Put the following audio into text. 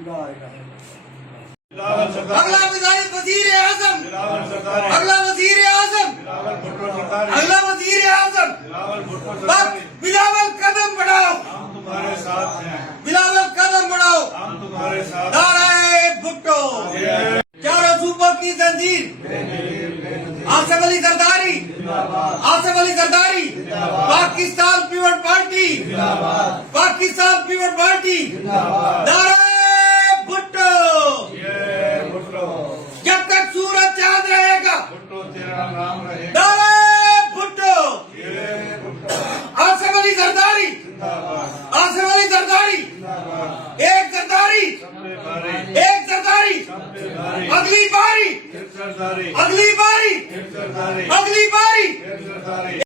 अगला वजीर आजम, अगला वजीर आजम, अगला वजीर आजम। बिलावल कदम बढ़ाओ, हम तुम्हारे साथ हैं, बिलावल कदम बढ़ाओ। हम तुम्हारे साथ। नारे भुट्टो, चारों सूबों की जंजीर, Asif Ali Zardari, Asif Ali Zardari. Pakistan peoples party, Pakistan peoples party. नारे भुट्टो, जब तक सूरज चांद रहेगा भुट्टो तेरा नाम रहेगा। नारे भुट्टो। आसिफ अली जरदारी, आसिफ अली जरदारी। एक जरदारी, एक जरदारी। अगली बारी, सरदारी, अगली बारी, सरदारी, अगली बारी। सरदारी।